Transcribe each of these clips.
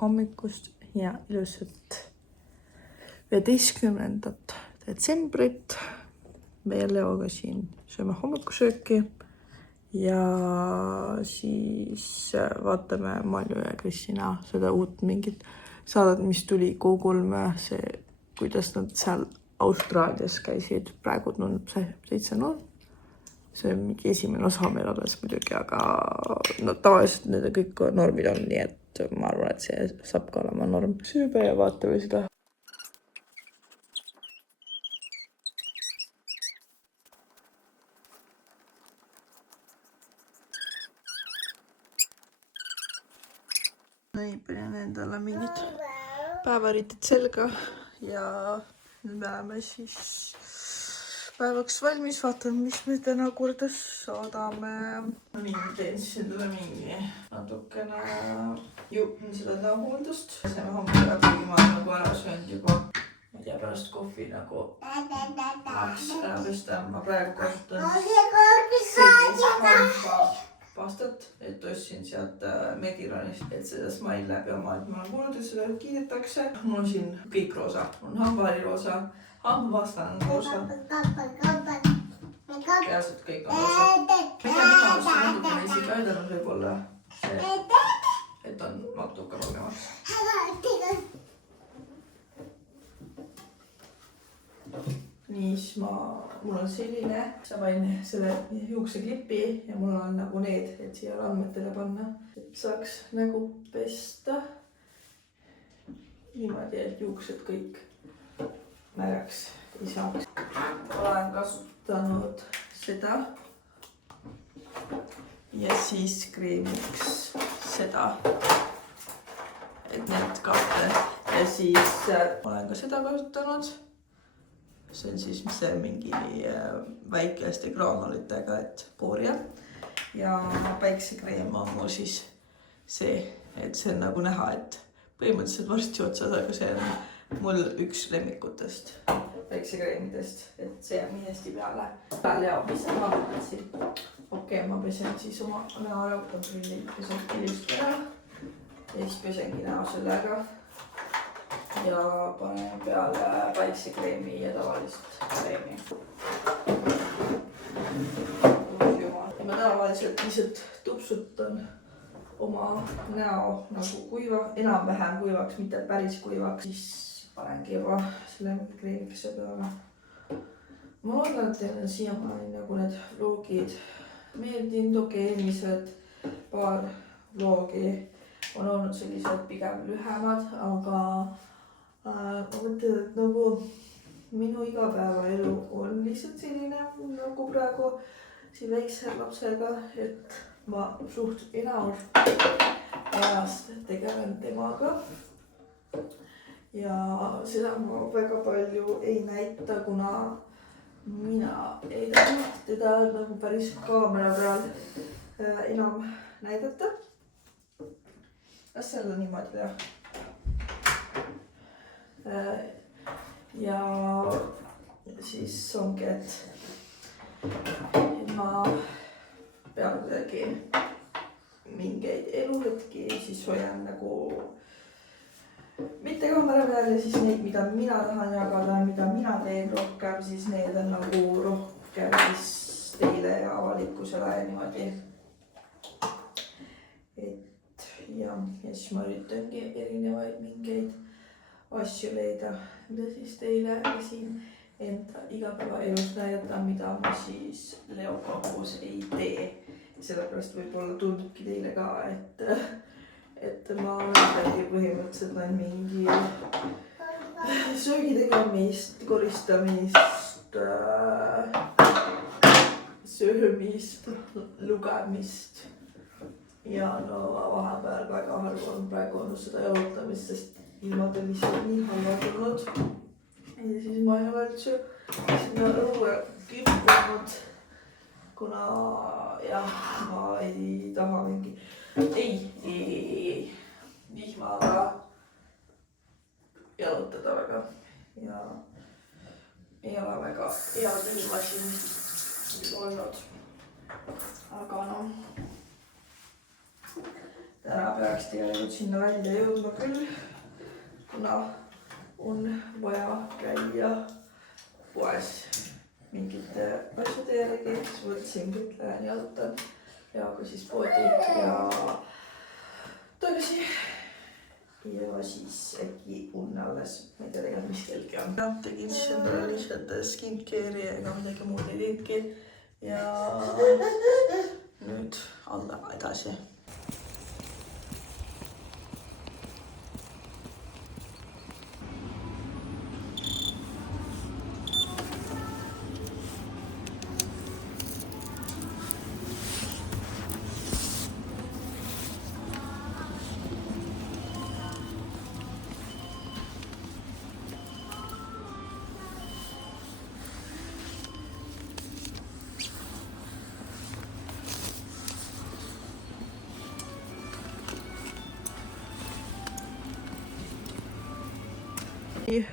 hommikust ja ilusat 15. detsembrit. Meie Leoga siin sööme hommikusööki ja siis vaatame Malju ja Kristina seda uut mingit saadet, mis tuli Go3, see, kuidas nad seal Austraalias käisid. Praegu tundub see 7.0. See on mingi esimene osa meil alles muidugi, aga no, tavaliselt need kõik normid on, nii et ma arvan, et see saab ka olema norm. Süübe ja vaatame seda. Ei, panen endale mingid päevariitid selga ja nüüd me oleme siis päevaks valmis, vaatame, mis me täna korda saadame. No nii, ma teen siis endale mingi natukene seda näohooldust. See on hommikul kuigi ma olen nagu ära söönud juba. Ma ei tea, pärast kohvi nagu maks ära pesta. Ma praegu kasutan pastat, et ostsin sealt Medironist, et seda Smile läbi oma, et ma olen kuulnud, et seda kiidetakse. Mul on siin kõik roosa. Mul on hambahari roosa, hambapasta on roosa. Peaasjad kõik on roosa. Mida mina ostsin natukene isegi aidanud võib-olla see, et on natuke rohkemaks. Nii, siis mul on selline, sa panin selle juukseklipi ja mul on nagu need, et siia randmetele panna, et saaks nägu pesta niimoodi, et juuksed kõik märjaks ei saaks. Olen kasutanud seda ja siis kreemiks seda, et need kahte ja siis olen ka seda kasutanud. See on siis mingi väikeste graanulitega, et pooria. Ja päiksekreem on mul siis see, et see on nagu näha, et põhimõtteliselt varsti otsas, aga see on mul üks lemmikutest päiksekreemidest, et see on minesti peale. Leo pesen ma mõtlesin. Okei, ma pesen siis oma näo ära, kontrollin pesen ilusti ära. Ja siis pesengi näo sellega. Ja panen peale päiksekreemi ja tavalist kreemi. Ja ma tavaliselt lihtsalt tupsutan oma näo nagu kuiva, enam-vähem kuivaks, mitte päris kuivaks. Siis panengi juba selle kreemikese peale. Ma loodan, et teil on siiamaani nagu need vlogid meeldinud, eelmised paar vlogi on olnud sellised pigem lühemad, aga ma mõtlen, et nagu minu igapäevaelu on lihtsalt selline nagu praegu siin väikse lapsega, et ma suht enamus ajast tegelen temaga. Ja seda ma väga palju ei näita, kuna mina ei taha teda nagu päris kaamera peal enam näidata. Kas seal on niimoodi teha? Ja siis ongi, et ma pean kuidagi mingeid eluhetki, siis hoian nagu mitte kaamera peal ja siis neid, mida mina tahan jagada, mida mina teen rohkem, siis need on nagu rohkem siis teile ja avalikkusele ja niimoodi. Et ja siis ma üritangi erinevaid mingeid asju leida, mida siis teile siin enda igapäevaelus näidata, mida ma siis Leoga koos ei tee. Sellepärast võib-olla tundubki teile ka, et ma näitangi põhimõtteliselt näin mingi söögi tegemist, koristamist, söömist, lugemist. Ja no vahepeal väga harva on praegu olnud seda jalutamist, sest ilmad on lihtsalt nii halvad olnud. Ja siis ma ei ole üldse sinna õue kippunud, kuna jah, ma ei taha mingi... Ei. Vihmaga jalutada väga. Ja ei ole väga head ilmasin olnud. Aga no... täna peaks tegelikult sinna välja jõudma küll, kuna on vaja käia poes mingite asjade järgi, siis mõtlesin, et lähen jalutan peaga siis poodi ja tagasi. Ja siis äkki unne alles, ma ei tea tegelikult, mis kellgi on. Ja, tegin siis endale lihtsalt skincare'i ega midagi muud ei teinudki. Ja nüüd alla edasi.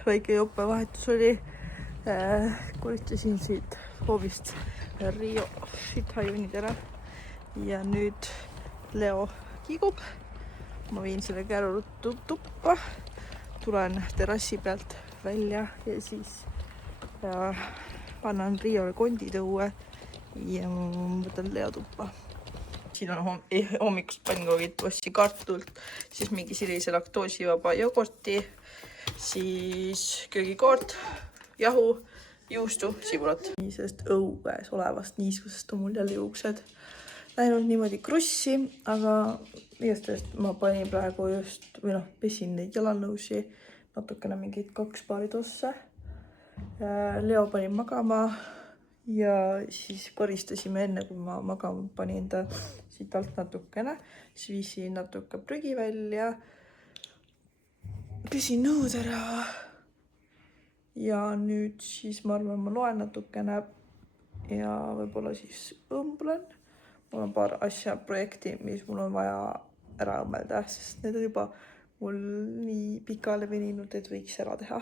Väike jopevahetus oli, kulitasin siit hoovist Rio shit-hajunnid ära ja nüüd Leo kiigub. Ma viin selle käru tuppa, tulen terrassi pealt välja ja siis annan Riole kondid õue ja võtan Leo tuppa. Siin on hommikust pannkoogid, ostsin kartult, siis mingi sellise laktoosivaba jogurti, siis köögikoort, jahu, juustu, sibulat. Sellest õues olevast niiskusest on mul jälle juuksed läinud niimoodi krussi, aga igast ma panin praegu just, või noh, pesin neid jalalnõusi, natukene mingeid 2 paari tosse. Leo panin magama ja siis koristasime enne, kui ma magama panin ta siit alt natukene, siis viisin natuke prügi välja. Pesin nõud ära ja nüüd siis ma arvan, ma loen natukene ja võib-olla siis õmblen. Mul on paar asja projekti, mis mul on vaja ära õmmelda, sest need on juba mul nii pikale veninud, et võiks ära teha.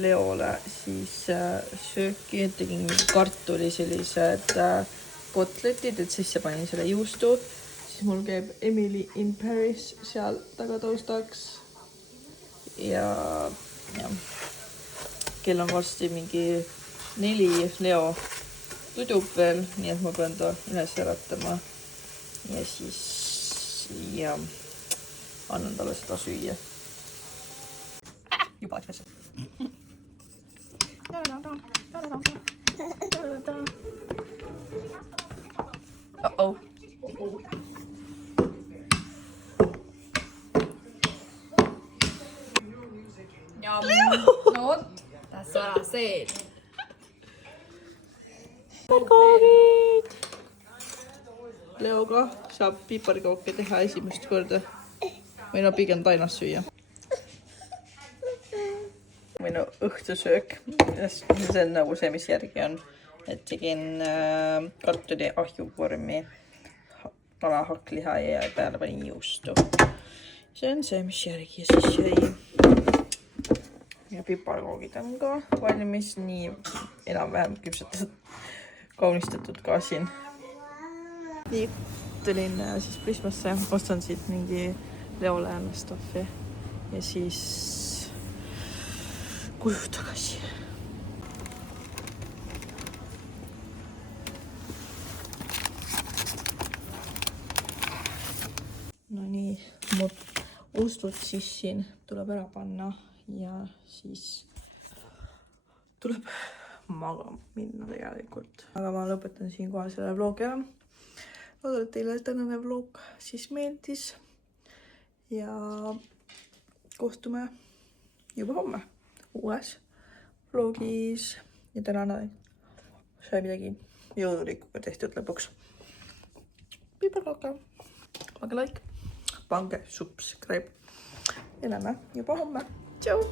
Leole siis sööki, tegin kartuli sellised kotletid, et sisse panin selle juustu, siis mul käib Emily in Paris seal taga taustaks ja kell on varsti mingi 4, Leo tudub veel, nii et ma pean ta üles äratama ja siis annan talle seda süüa. Juba asjad. Uh-oh. No vot, that's what I said. Piparkoogid! Leoga saab piparkooke teha esimest korda. Või no pigem tainas süüa. Või no õhtusöök. See on nagu see, mis järgi on. Et tegin kartuli ahjuvormi, kalahakliha ja peale panin juustu. See on see, mis järgi siis jäi. Ja piparkoogid on ka valmis, nii enam-vähem küpsetatud, kaunistatud ka siin. Nii, tulin siis Prismasse, ostan siit mingi Leole staffi ja siis koju tagasi. No nii, ustud siis siin tuleb ära panna ja siis tuleb magama minna tegelikult. Aga ma lõpetan siin kohe selle vlogi ära. Loodan, et teile tänane vlog siis meeldis ja kohtume juba homme uues vlogis ja tänane sai midagi jõulurikuga tehtud lõpuks. Piparkooke, pange like, pange subscribe ja näeme juba homme. Tšau!